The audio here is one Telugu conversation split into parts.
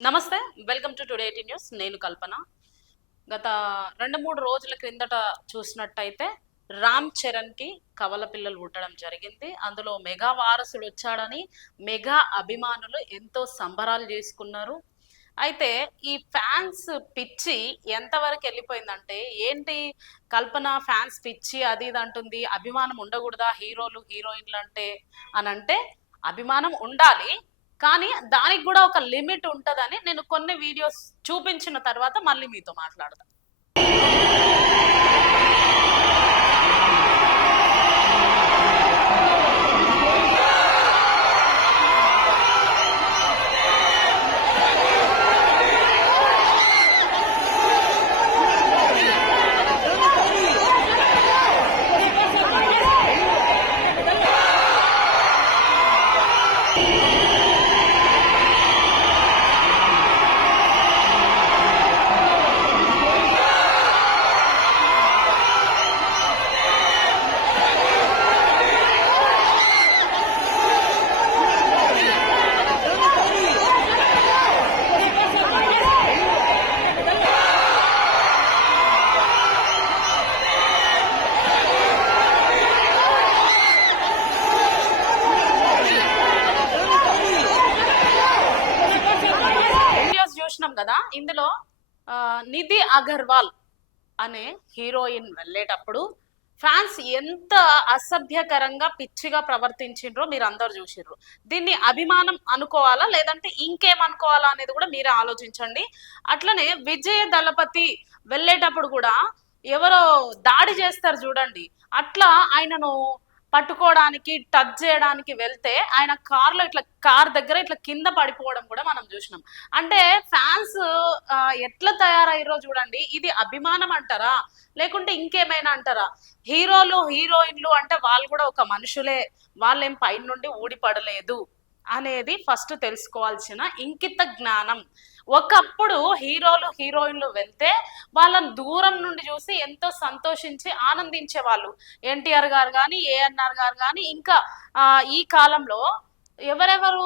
నమస్తే. Welcome to today eighty news. నేను కల్పన. గత 2, 3 రోజుల క్రిందట చూసినట్టయితే రామ్ చరణ్‌కి కవల పిల్లలు పుట్టడం జరిగింది. అందులో మెగా వారసుడు వచ్చాడని మెగా అభిమానులు ఎంతో సంబరాలు చేసుకున్నారు. అయితే ఈ ఫ్యాన్స్ పిచ్చి ఎంతవరకు వెళ్ళిపోయిందంటే, ఏంటి కల్పన ఫ్యాన్స్ పిచ్చి అది ఇది అంటుంది. అభిమానం ఉండకూడదా హీరోలు, హీరోయిన్‌లంటే అనంటే అభిమానం ఉండాలి. కానీ దానికి కూడా ఒక లిమిట్ ఉంటదని నేను కొన్ని వీడియోస్ చూపించిన తర్వాత మళ్ళీ మీతో మాట్లాడతా. వీడియోస్ చూసినాం కదా, ఇందులో నిధి అగర్వాల్ అనే హీరోయిన్ వెళ్ళేటప్పుడు ఫ్యాన్స్ ఎంత అసభ్యకరంగా పిచ్చిగా ప్రవర్తించిండ్రో మీరు అందరు చూసిర్రు. దీన్ని అభిమానం అనుకోవాలా లేదంటే ఇంకేమనుకోవాలా అనేది కూడా మీరే ఆలోచించండి. అట్లనే విజయ దళపతి వెళ్ళేటప్పుడు కూడా ఎవరో దాడి చేస్తారు చూడండి, అట్లా ఆయనను పట్టుకోవడానికి టచ్ చేయడానికి వెళ్తే ఆయన కార్లో ఇట్లా కార్ దగ్గర ఇట్లా కింద పడిపోవడం కూడా మనం చూసినాం. అంటే ఫ్యాన్స్ ఎట్లా తయారయ్యారో చూడండి. ఇది అభిమానం అంటారా లేకుంటే ఇంకేమైనా అంటారా? హీరోలు హీరోయిన్లు అంటే వాళ్ళు కూడా ఒక మనుషులే, వాళ్ళేం పైన నుండి ఊడిపడలేదు అనేది ఫస్ట్ తెలుసుకోవాల్సిన ఇంకిత జ్ఞానం. ఒకప్పుడు హీరోలు హీరోయిన్లు వెళ్తే వాళ్ళని దూరం నుండి చూసి ఎంతో సంతోషించి ఆనందించే వాళ్ళు. ఎన్టీఆర్ గారు కానీ, ఏఎన్ఆర్ గారు కానీ, ఇంకా ఈ కాలంలో ఎవరెవరు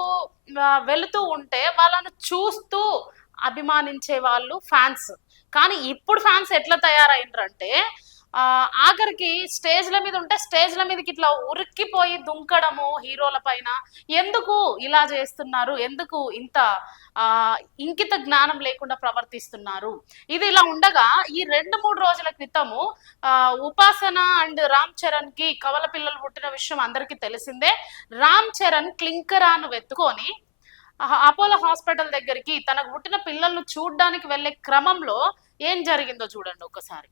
వెళుతూ ఉంటే వాళ్ళను చూస్తూ అభిమానించే వాళ్ళు ఫ్యాన్స్. కానీ ఇప్పుడు ఫ్యాన్స్ ఎట్లా తయారైనరంటే, ఆఖరికి స్టేజ్ల మీద ఉంటే స్టేజ్ల మీదకి ఇట్లా ఉరిక్కిపోయి దుంకడము హీరోల పైన. ఎందుకు ఇలా చేస్తున్నారు? ఎందుకు ఇంత ఇంకిత జ్ఞానం లేకుండా ప్రవర్తిస్తున్నారు? ఇది ఇలా ఉండగా ఈ 2, 3 రోజుల క్రితము ఉపాసన అండ్ రామ్ చరణ్ కి కవల పిల్లలు పుట్టిన విషయం అందరికీ తెలిసిందే. రామ్ చరణ్ క్లింకరాను వెతుకొని అపోలో హాస్పిటల్ దగ్గరికి తనకు పుట్టిన పిల్లలను చూడ్డానికి వెళ్లే క్రమంలో ఏం జరిగిందో చూడండి ఒకసారి.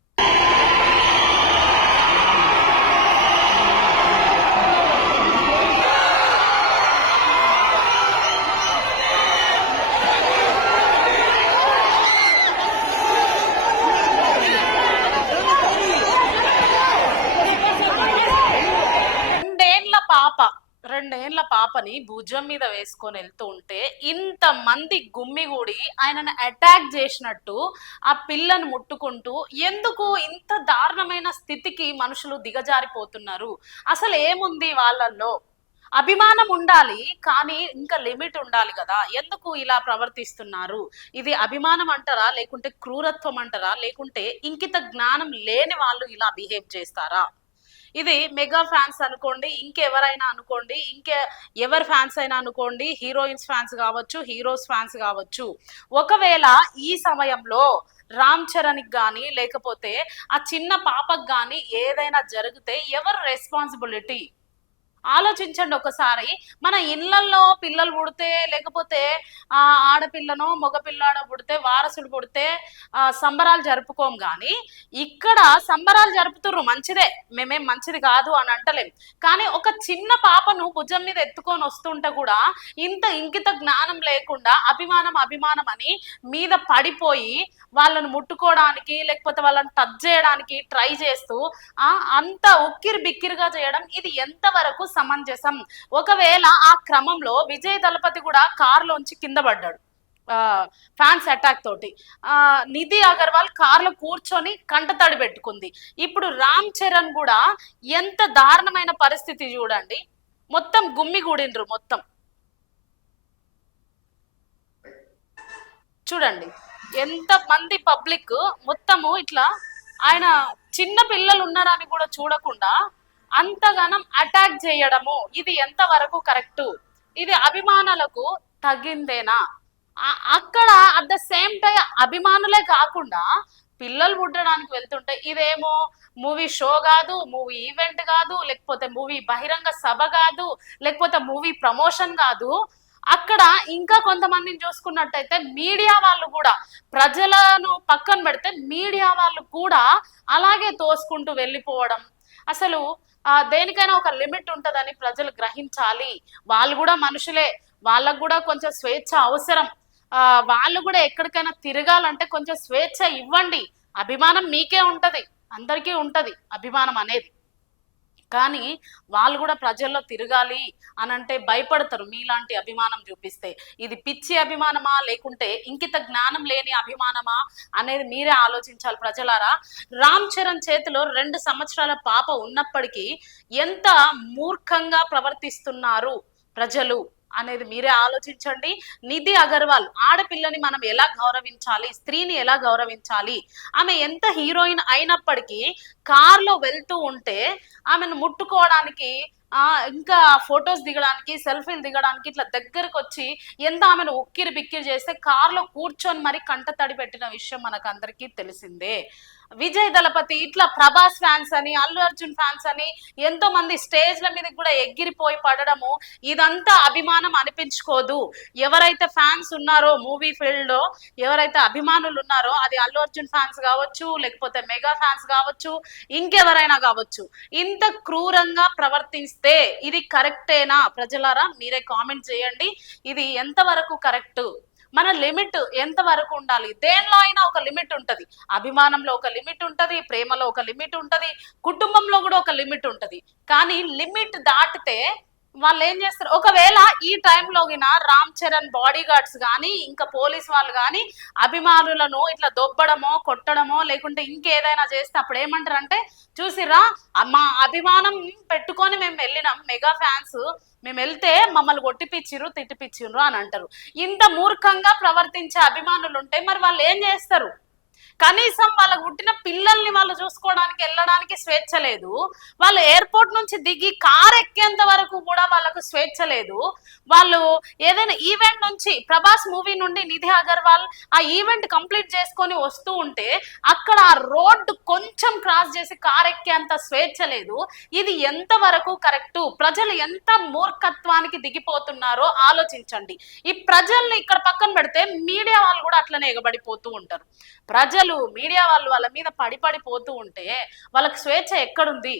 రెండేళ్ల పాపని భుజం మీద వేసుకొని వెళ్తూ ఉంటే ఇంతమంది గుమ్మిగూడి ఆయనను అటాక్ చేసినట్టు ఆ పిల్లను ముట్టుకుంటూ, ఎందుకు ఇంత దారుణమైన స్థితికి మనుషులు దిగజారిపోతున్నారు? అసలు ఏముంది వాళ్ళల్లో? అభిమానం ఉండాలి కానీ ఇంకా లిమిట్ ఉండాలి కదా. ఎందుకు ఇలా ప్రవర్తిస్తున్నారు? ఇది అభిమానం అంటారా లేకుంటే క్రూరత్వం అంటారా లేకుంటే ఇంకిత జ్ఞానం లేని వాళ్ళు ఇలా బిహేవ్ చేస్తారా? ఇది మెగా ఫ్యాన్స్ అనుకోండి, ఇంకెవరైనా అనుకోండి, ఎవరి ఫ్యాన్స్ అయినా అనుకోండి, హీరోయిన్స్ ఫ్యాన్స్ కావచ్చు, హీరోస్ ఫ్యాన్స్ కావచ్చు. ఒకవేళ ఈ సమయంలో రామ్ చరణ్ కానీ లేకపోతే ఆ చిన్న పాపకు కానీ ఏదైనా జరిగితే ఎవరు రెస్పాన్సిబిలిటీ? ఆలోచించండి ఒకసారి. మన ఇళ్లలో పిల్లలు పుడితే లేకపోతే ఆడపిల్లనో మగ పిల్లాడో పుడితే వారసుడు పుడితే సంబరాలు జరుపుకోం. కానీ ఇక్కడ సంబరాలు జరుపుతుర్రు, మంచిదే, మేమేం మంచిది కాదు అని అంటలేం. కానీ ఒక చిన్న పాపను భుజం మీద ఎత్తుకొని వస్తుంటే కూడా ఇంత ఇంకిత జ్ఞానం లేకుండా అభిమానం అభిమానం అని మీద పడిపోయి వాళ్ళను ముట్టుకోవడానికి లేకపోతే వాళ్ళని టచ్ చేయడానికి ట్రై చేస్తూ అంత ఉక్కిరి బిక్కిరిగా చేయడం ఇది ఎంతవరకు సమంజసం? ఒకవేళ ఆ క్రమంలో విజయ్ దళపతి కూడా కారులోంచి కింద పడ్డాడు ఫ్యాన్స్ అటాక్ తోటి. నిధి అగర్వాల్ కార్లో కూర్చొని కంటతడి పెట్టుకుంది. ఇప్పుడు రామ్ చరణ్ కూడా ఎంత దారుణమైన పరిస్థితి చూడండి. మొత్తం గుమ్మిగూడిండ్రు మొత్తం. చూడండి ఎంత మంది పబ్లిక్ మొత్తము ఇట్లా ఆయన చిన్న పిల్లలు ఉన్నారని కూడా చూడకుండా అంతగానం అటాక్ చేయడము ఇది ఎంత వరకు కరెక్ట్? ఇది అభిమానులకు తగ్గిందేనా? అక్కడ అట్ ద సేమ్ టైం అభిమానులే కాకుండా పిల్లలు పుట్టడానికి వెళ్తుంటే ఇదేమో మూవీ షో కాదు, మూవీ ఈవెంట్ కాదు, లేకపోతే మూవీ బహిరంగ సభ కాదు, లేకపోతే మూవీ ప్రమోషన్ కాదు. అక్కడ ఇంకా కొంతమందిని చూసుకున్నట్టయితే మీడియా వాళ్ళు కూడా, ప్రజలను పక్కన పెడితే మీడియా వాళ్ళు కూడా అలాగే తోసుకుంటూ వెళ్ళిపోవడం. అసలు దేనికైనా ఒక లిమిట్ ఉంటుందని ప్రజలు గ్రహించాలి. వాళ్ళు కూడా మనుషులే, వాళ్ళకు కూడా కొంచెం స్వేచ్ఛ అవసరం. వాళ్ళు కూడా ఎక్కడికైనా తిరగాలంటే కొంచెం స్వేచ్ఛ ఇవ్వండి. అభిమానం మీకే ఉంటది, అందరికీ ఉంటది అభిమానం అనేది. కానీ వాళ్ళు కూడా ప్రజల్లో తిరగాలి అని అంటే భయపడతారు మీలాంటి అభిమానం చూపిస్తే. ఇది పిచ్చి అభిమానమా లేకుంటే ఇంకిత జ్ఞానం లేని అభిమానమా అనేది మీరే ఆలోచించాలి ప్రజలారా. రామ్ చరణ్ చేతిలో 2 సంవత్సరాల పాప ఉన్నప్పటికీ ఎంత మూర్ఖంగా ప్రవర్తిస్తున్నారు ప్రజలు అనేది మీరే ఆలోచించండి. నిధి అగర్వాల్ ఆడపిల్లని మనం ఎలా గౌరవించాలి, స్త్రీని ఎలా గౌరవించాలి? ఆమె ఎంత హీరోయిన్ అయినప్పటికీ కార్లో వెళ్తూ ఉంటే ఆమెను ముట్టుకోవడానికి, ఇంకా ఫొటోస్ దిగడానికి, సెల్ఫీలు దిగడానికి ఇట్లా దగ్గరకు వచ్చి ఎంత ఆమెను ఉక్కిరి బిక్కిరి చేస్తే కార్లో కూర్చొని మరి కంట తడి పెట్టిన విషయం మనకు అందరికీ తెలిసిందే. విజయ్ దళపతి ఇట్లా ప్రభాస్ ఫ్యాన్స్ అని, అల్లు అర్జున్ ఫ్యాన్స్ అని ఎంతో మంది స్టేజ్ల మీద కూడా ఎగిరిపోయి పడడము, ఇదంతా అభిమానం అనిపించుకోదు. ఎవరైతే ఫ్యాన్స్ ఉన్నారో మూవీ ఫీల్డ్ లో, ఎవరైతే అభిమానులు ఉన్నారో, అది అల్లు అర్జున్ ఫ్యాన్స్ కావచ్చు, లేకపోతే మెగా ఫ్యాన్స్ కావచ్చు, ఇంకెవరైనా కావచ్చు, ఇంత క్రూరంగా ప్రవర్తిస్తే ఇది కరెక్టేనా? ప్రజలారా మీరే కామెంట్ చేయండి. ఇది ఎంతవరకు కరెక్ట్? మన లిమిట్ ఎంత వరకు ఉండాలి? దేనిలో అయినా ఒక లిమిట్ ఉంటది. అభిమానంలో ఒక లిమిట్ ఉంటది, ప్రేమలో ఒక లిమిట్ ఉంటది, కుటుంబంలో కూడా ఒక లిమిట్ ఉంటది. కానీ లిమిట్ దాటితే వాళ్ళు ఏం చేస్తారు? ఒకవేళ ఈ టైంలో రామ్ చరణ్ బాడీ గార్డ్స్ కానీ, ఇంకా పోలీస్ వాళ్ళు కానీ అభిమానులను ఇట్లా దొబ్బడమో, కొట్టడమో, లేకుంటే ఇంకేదైనా చేస్తే అప్పుడు ఏమంటారంటే, చూసిరా మా అభిమానం పెట్టుకొని మేము వెళ్ళినాం, మెగా ఫ్యాన్స్ మేము వెళ్తే మమ్మల్ని కొట్టిపిచ్చిర్రు, తిట్టిపిచ్చిర్రు అని అంటారు. ఇంత మూర్ఖంగా ప్రవర్తించే అభిమానులు ఉంటే మరి వాళ్ళు ఏం చేస్తారు? కనీసం వాళ్ళకు పుట్టిన పిల్లల్ని వాళ్ళు చూసుకోవడానికి వెళ్ళడానికి స్వేచ్ఛ లేదు. వాళ్ళు ఎయిర్పోర్ట్ నుంచి దిగి కార్ ఎక్కేంత వరకు కూడా వాళ్ళకు స్వేచ్ఛ లేదు. వాళ్ళు ఏదైనా ఈవెంట్ నుంచి, ప్రభాస్ మూవీ నుండి నిధి అగర్వాల్ ఆ ఈవెంట్ కంప్లీట్ చేసుకొని వస్తూ ఉంటే అక్కడ ఆ రోడ్డు కొంచెం క్రాస్ చేసి కార్ ఎక్కేంత స్వేచ్ఛ లేదు. ఇది ఎంత వరకు కరెక్టు? ప్రజలు ఎంత మూర్ఖత్వానికి దిగిపోతున్నారో ఆలోచించండి. ఈ ప్రజల్ని ఇక్కడ పక్కన పెడితే మీడియా వాళ్ళు కూడా అట్లనే ఎగబడిపోతూ ఉంటారు. ప్రజలు మీడియా వాళ్ళు వాళ్ళ మీద పడిపోతూ ఉంటే వాళ్ళకి స్వేచ్ఛ ఎక్కడుంది?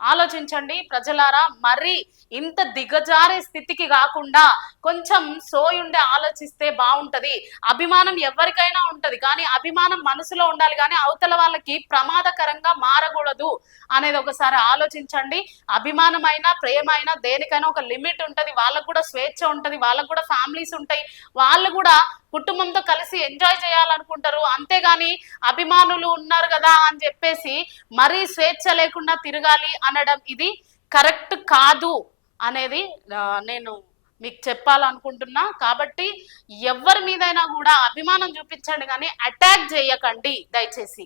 ఆలోచించండి ప్రజలారా. మరి ఇంత దిగజారే స్థితికి కాకుండా కొంచెం సోయుండే ఆలోచిస్తే బాగుంటది. అభిమానం ఎవరికైనా ఉంటది, కానీ అభిమానం మనసులో ఉండాలి, కానీ అవతల వాళ్ళకి ప్రమాదకరంగా మారకూడదు అనేది ఒకసారి ఆలోచించండి. అభిమానమైనా, ప్రేమైనా, దేనికైనా ఒక లిమిట్ ఉంటది. వాళ్ళకు కూడా స్వేచ్ఛ ఉంటది, వాళ్ళకు కూడా ఫ్యామిలీస్ ఉంటాయి, వాళ్ళు కూడా కుటుంబంతో కలిసి ఎంజాయ్ చేయాలనుకుంటారు. అంతేగాని అభిమానులు ఉన్నారు కదా అని చెప్పేసి మరీ స్వేచ్ఛ లేకుండా తిరగాలి అనడం ఇది కరెక్ట్ కాదు అనేది నేను మీకు చెప్పాలనుకుంటున్నా. కాబట్టి ఎవరి మీదైనా కూడా అభిమానం చూపించండి, కానీ అటాక్ చేయకండి దయచేసి.